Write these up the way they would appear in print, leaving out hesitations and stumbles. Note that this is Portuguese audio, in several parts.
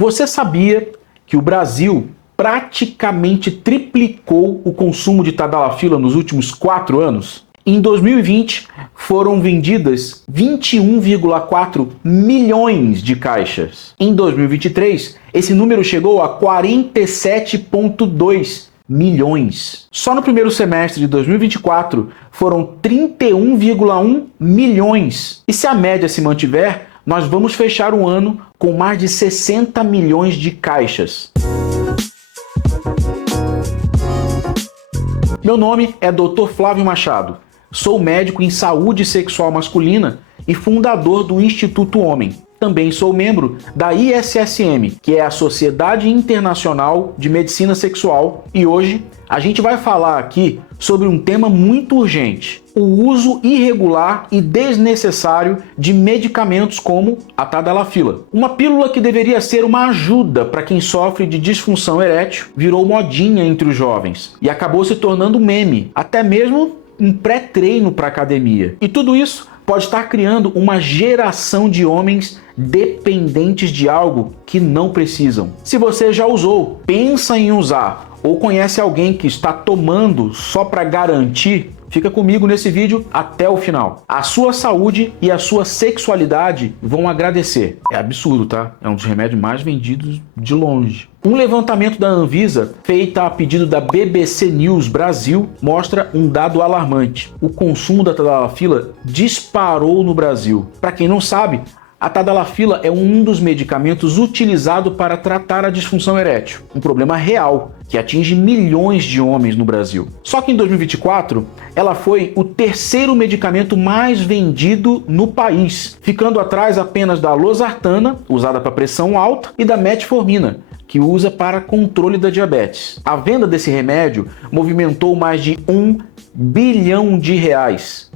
Você sabia que o Brasil praticamente triplicou o consumo de Tadalafila nos últimos 4 anos? Em 2020, foram vendidas 21,4 milhões de caixas. Em 2023, esse número chegou a 47,2 milhões. Só no primeiro semestre de 2024, foram 31,1 milhões. E se a média se mantiver, nós vamos fechar o ano com mais de 60 milhões de caixas. Meu nome é Dr. Flávio Machado. Sou médico em saúde sexual masculina e fundador do Instituto Homem. Também sou membro da ISSM, que é a Sociedade Internacional de Medicina Sexual, e hoje a gente vai falar aqui sobre um tema muito urgente: o uso irregular e desnecessário de medicamentos como a Tadalafila. Uma pílula que deveria ser uma ajuda para quem sofre de disfunção erétil virou modinha entre os jovens e acabou se tornando meme, até mesmo um pré-treino para academia. E tudo isso pode estar criando uma geração de homens dependentes de algo que não precisam. Se você já usou, pensa em usar ou conhece alguém que está tomando só para garantir, fica comigo nesse vídeo até o final. A sua saúde e a sua sexualidade vão agradecer. É absurdo, tá? É um dos remédios mais vendidos de longe. Um levantamento da Anvisa, feito a pedido da BBC News Brasil, mostra um dado alarmante. O consumo da Tadalafila disparou no Brasil. Para quem não sabe, a Tadalafila é um dos medicamentos utilizados para tratar a disfunção erétil, um problema real que atinge milhões de homens no Brasil. Só que em 2024, ela foi o 3º medicamento mais vendido no país, ficando atrás apenas da losartana, usada para pressão alta, e da metformina, que usa para controle da diabetes. A venda desse remédio movimentou mais de R$1 bilhão.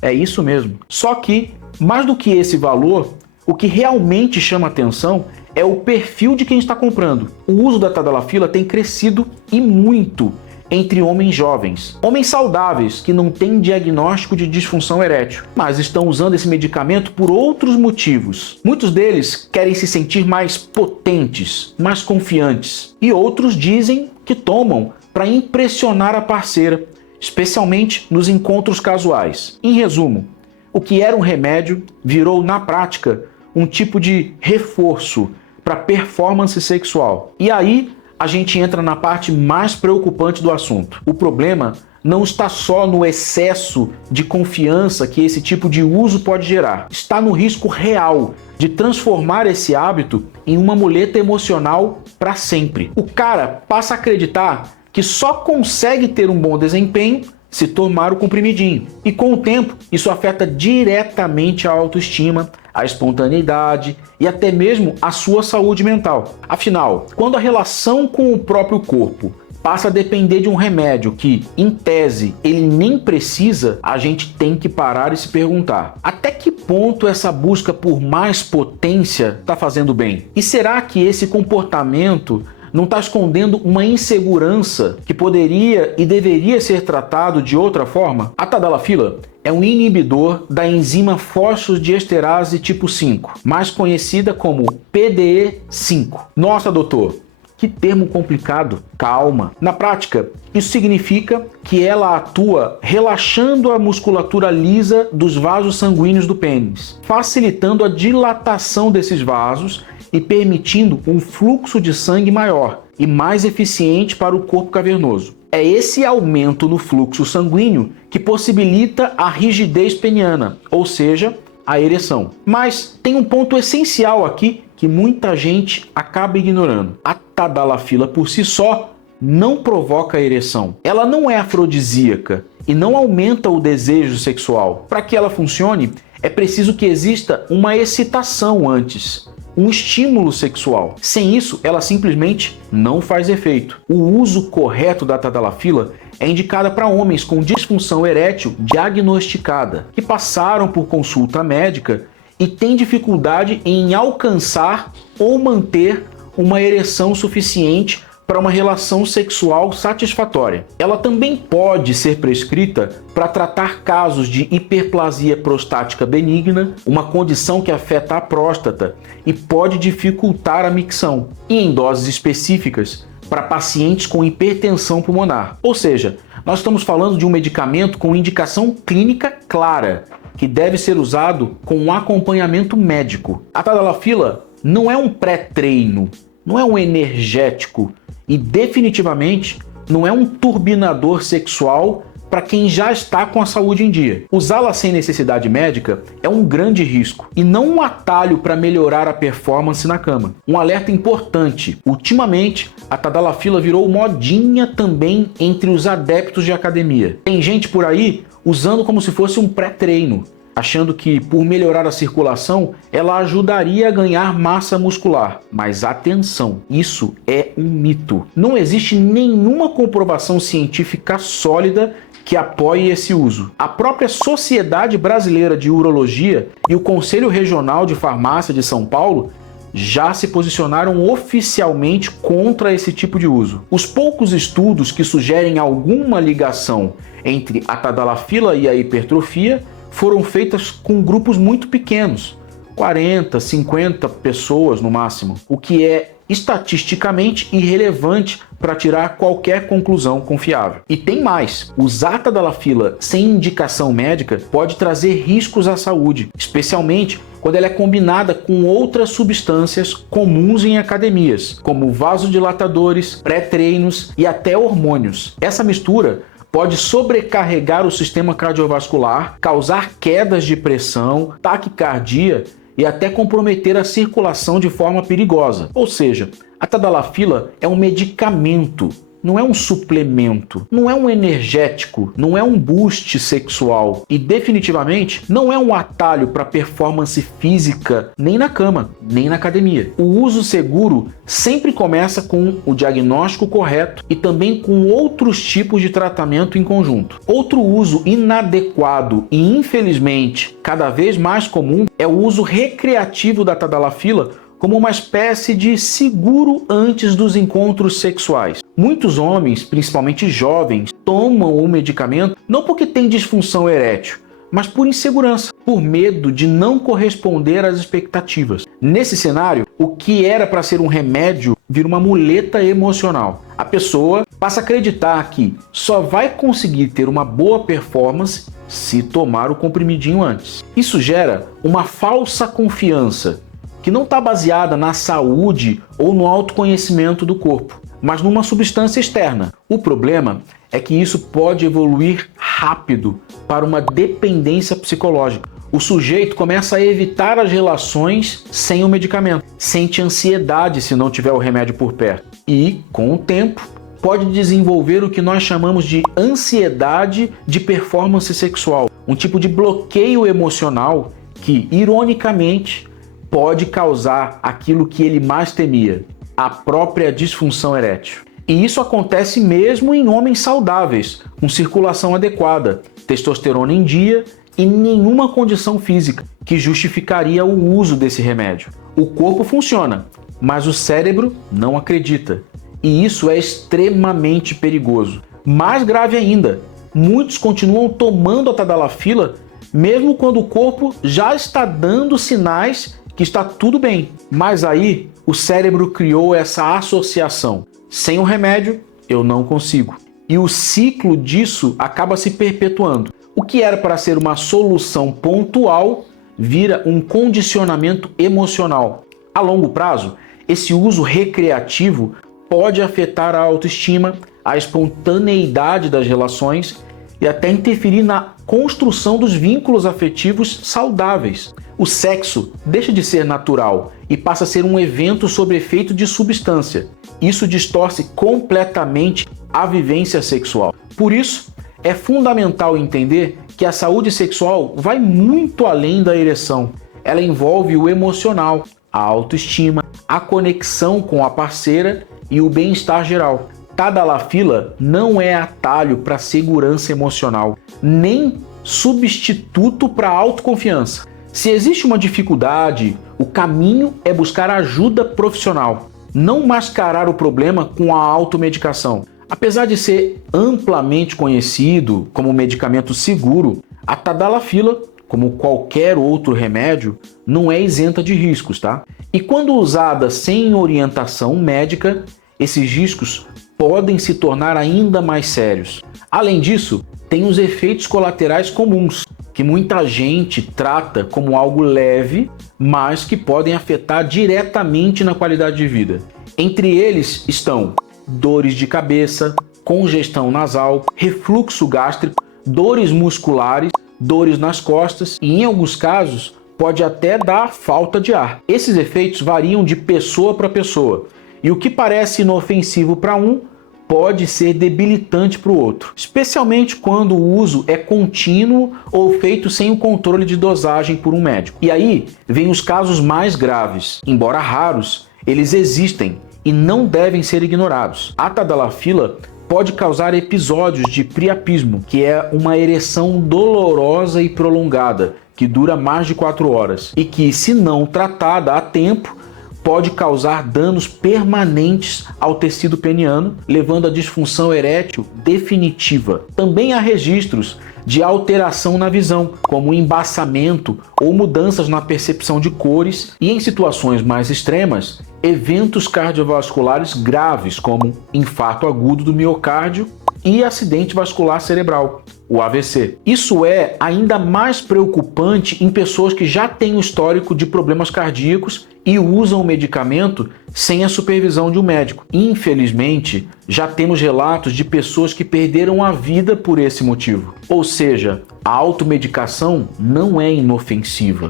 É isso mesmo. Só que, mais do que esse valor, o que realmente chama atenção é o perfil de quem está comprando. O uso da Tadalafila tem crescido e muito entre homens jovens. Homens saudáveis que não têm diagnóstico de disfunção erétil, mas estão usando esse medicamento por outros motivos. Muitos deles querem se sentir mais potentes, mais confiantes. E outros dizem que tomam para impressionar a parceira, especialmente nos encontros casuais. Em resumo, o que era um remédio virou, na prática, um tipo de reforço para performance sexual. E aí a gente entra na parte mais preocupante do assunto. O problema não está só no excesso de confiança que esse tipo de uso pode gerar. Está no risco real de transformar esse hábito em uma muleta emocional para sempre. O cara passa a acreditar que só consegue ter um bom desempenho se tomar o comprimidinho. E com o tempo, isso afeta diretamente a autoestima, a espontaneidade e até mesmo a sua saúde mental. Afinal, quando a relação com o próprio corpo passa a depender de um remédio que, em tese, ele nem precisa, a gente tem que parar e se perguntar: até que ponto essa busca por mais potência está fazendo bem? E será que esse comportamento não está escondendo uma insegurança que poderia e deveria ser tratado de outra forma? A Tadalafila é um inibidor da enzima fosfodiesterase tipo 5, mais conhecida como PDE5. Nossa, doutor, que termo complicado. Calma. Na prática, isso significa que ela atua relaxando a musculatura lisa dos vasos sanguíneos do pênis, facilitando a dilatação desses vasos e permitindo um fluxo de sangue maior e mais eficiente para o corpo cavernoso. É esse aumento no fluxo sanguíneo que possibilita a rigidez peniana, ou seja, a ereção. Mas tem um ponto essencial aqui que muita gente acaba ignorando. A Tadalafila por si só não provoca ereção. Ela não é afrodisíaca e não aumenta o desejo sexual. Para que ela funcione, é preciso que exista uma excitação antes, um estímulo sexual. Sem isso, ela simplesmente não faz efeito. O uso correto da Tadalafila é indicada para homens com disfunção erétil diagnosticada, que passaram por consulta médica e têm dificuldade em alcançar ou manter uma ereção suficiente para uma relação sexual satisfatória. Ela também pode ser prescrita para tratar casos de hiperplasia prostática benigna, uma condição que afeta a próstata e pode dificultar a micção, e em doses específicas para pacientes com hipertensão pulmonar. Ou seja, nós estamos falando de um medicamento com indicação clínica clara, que deve ser usado com um acompanhamento médico. A tadalafila não é um pré-treino, não é um energético e definitivamente não é um turbinador sexual para quem já está com a saúde em dia. Usá-la sem necessidade médica é um grande risco e não um atalho para melhorar a performance na cama. Um alerta importante: ultimamente a tadalafila virou modinha também entre os adeptos de academia. Tem gente por aí usando como se fosse um pré-treino, achando que por melhorar a circulação ela ajudaria a ganhar massa muscular. Mas atenção, isso é um mito. Não existe nenhuma comprovação científica sólida que apoie esse uso. A própria Sociedade Brasileira de Urologia e o Conselho Regional de Farmácia de São Paulo já se posicionaram oficialmente contra esse tipo de uso. Os poucos estudos que sugerem alguma ligação entre a tadalafila e a hipertrofia foram feitas com grupos muito pequenos, 40, 50 pessoas no máximo, o que é estatisticamente irrelevante para tirar qualquer conclusão confiável. E tem mais: usar tadalafila sem indicação médica pode trazer riscos à saúde, especialmente quando ela é combinada com outras substâncias comuns em academias, como vasodilatadores, pré-treinos e até hormônios. Essa mistura pode sobrecarregar o sistema cardiovascular, causar quedas de pressão, taquicardia e até comprometer a circulação de forma perigosa. Ou seja, a tadalafila é um medicamento, não é um suplemento, não é um energético, não é um boost sexual e definitivamente não é um atalho para performance física nem na cama, nem na academia. O uso seguro sempre começa com o diagnóstico correto e também com outros tipos de tratamento em conjunto. Outro uso inadequado e infelizmente cada vez mais comum é o uso recreativo da tadalafila como uma espécie de seguro antes dos encontros sexuais. Muitos homens, principalmente jovens, tomam o medicamento não porque têm disfunção erétil, mas por insegurança, por medo de não corresponder às expectativas. Nesse cenário, o que era para ser um remédio vira uma muleta emocional. A pessoa passa a acreditar que só vai conseguir ter uma boa performance se tomar o comprimidinho antes. Isso gera uma falsa confiança, que não está baseada na saúde ou no autoconhecimento do corpo, mas numa substância externa. O problema é que isso pode evoluir rápido para uma dependência psicológica. O sujeito começa a evitar as relações sem o medicamento, sente ansiedade se não tiver o remédio por perto e, com o tempo, pode desenvolver o que nós chamamos de ansiedade de performance sexual, um tipo de bloqueio emocional que, ironicamente, pode causar aquilo que ele mais temia, a própria disfunção erétil. E isso acontece mesmo em homens saudáveis, com circulação adequada, testosterona em dia e nenhuma condição física que justificaria o uso desse remédio. O corpo funciona, mas o cérebro não acredita. E isso é extremamente perigoso. Mais grave ainda, muitos continuam tomando a tadalafila mesmo quando o corpo já está dando sinais que está tudo bem. Mas aí o cérebro criou essa associação: sem o remédio eu não consigo. E o ciclo disso acaba se perpetuando. O que era para ser uma solução pontual vira um condicionamento emocional. A longo prazo, esse uso recreativo pode afetar a autoestima, a espontaneidade das relações e até interferir na construção dos vínculos afetivos saudáveis. O sexo deixa de ser natural e passa a ser um evento sob efeito de substância. Isso distorce completamente a vivência sexual. Por isso, é fundamental entender que a saúde sexual vai muito além da ereção. Ela envolve o emocional, a autoestima, a conexão com a parceira e o bem-estar geral. Tadalafila não é atalho para segurança emocional, nem substituto para autoconfiança. Se existe uma dificuldade, o caminho é buscar ajuda profissional. não mascarar o problema com a automedicação. Apesar de ser amplamente conhecido como medicamento seguro, a tadalafila, como qualquer outro remédio, não é isenta de riscos, tá? E quando usada sem orientação médica, esses riscos podem se tornar ainda mais sérios. Além disso, tem os efeitos colaterais comuns, que muita gente trata como algo leve, mas que podem afetar diretamente na qualidade de vida. Entre eles estão dores de cabeça, congestão nasal, refluxo gástrico, dores musculares, dores nas costas e, em alguns casos, pode até dar falta de ar. Esses efeitos variam de pessoa para pessoa, e o que parece inofensivo para um pode ser debilitante para o outro, especialmente quando o uso é contínuo ou feito sem o controle de dosagem por um médico. E aí vem os casos mais graves. Embora raros, eles existem e não devem ser ignorados. A tadalafila pode causar episódios de priapismo, que é uma ereção dolorosa e prolongada, que dura mais de 4 horas, e que, se não tratada a tempo, pode causar danos permanentes ao tecido peniano, levando à disfunção erétil definitiva. Também há registros de alteração na visão, como embaçamento ou mudanças na percepção de cores, e em situações mais extremas, eventos cardiovasculares graves, como infarto agudo do miocárdio e acidente vascular cerebral, o AVC. Isso é ainda mais preocupante em pessoas que já têm um histórico de problemas cardíacos e usam o medicamento sem a supervisão de um médico. Infelizmente, já temos relatos de pessoas que perderam a vida por esse motivo. Ou seja, a automedicação não é inofensiva.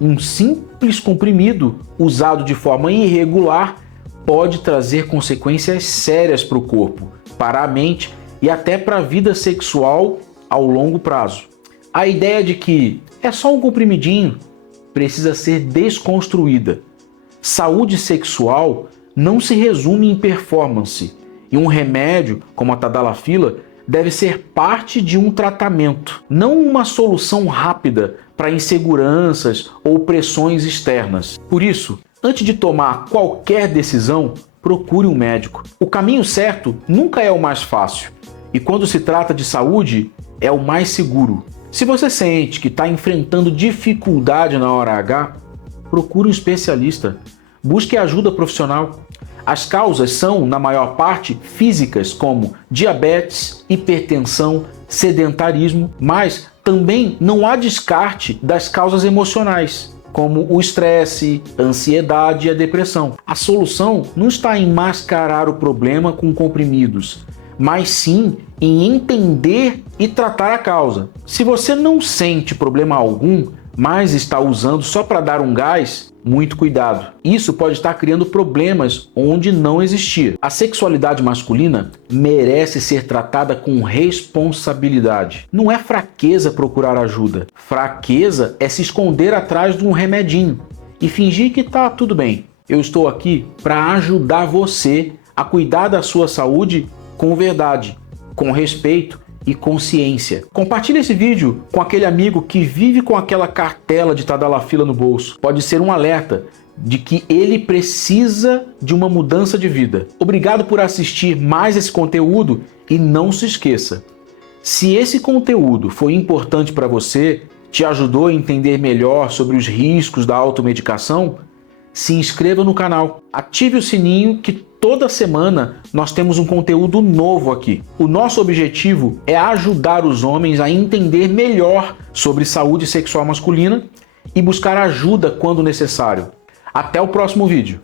Um simples comprimido usado de forma irregular pode trazer consequências sérias para o corpo, para a mente e até para a vida sexual ao longo prazo. A ideia de que é só um comprimidinho precisa ser desconstruída. Saúde sexual não se resume em performance, e um remédio como a tadalafila deve ser parte de um tratamento, não uma solução rápida para inseguranças ou pressões externas. Por isso, antes de tomar qualquer decisão, procure um médico. O caminho certo nunca é o mais fácil, e quando se trata de saúde, é o mais seguro. Se você sente que está enfrentando dificuldade na hora H, procure um especialista. Busque ajuda profissional. As causas são, na maior parte, físicas, como diabetes, hipertensão, sedentarismo, mas também não há descarte das causas emocionais, como o estresse, a ansiedade e a depressão. A solução não está em mascarar o problema com comprimidos, mas sim em entender e tratar a causa. Se você não sente problema algum, mas está usando só para dar um gás, muito cuidado. Isso pode estar criando problemas onde não existia. A sexualidade masculina merece ser tratada com responsabilidade. Não é fraqueza procurar ajuda. Fraqueza é se esconder atrás de um remedinho e fingir que tá tudo bem. Eu estou aqui para ajudar você a cuidar da sua saúde com verdade, com respeito e consciência. Compartilhe esse vídeo com aquele amigo que vive com aquela cartela de tadalafila no bolso. Pode ser um alerta de que ele precisa de uma mudança de vida. Obrigado por assistir mais esse conteúdo e não se esqueça, se esse conteúdo foi importante para você, te ajudou a entender melhor sobre os riscos da automedicação, se inscreva no canal, ative o sininho que toda semana nós temos um conteúdo novo aqui. O nosso objetivo é ajudar os homens a entender melhor sobre saúde sexual masculina e buscar ajuda quando necessário. Até o próximo vídeo.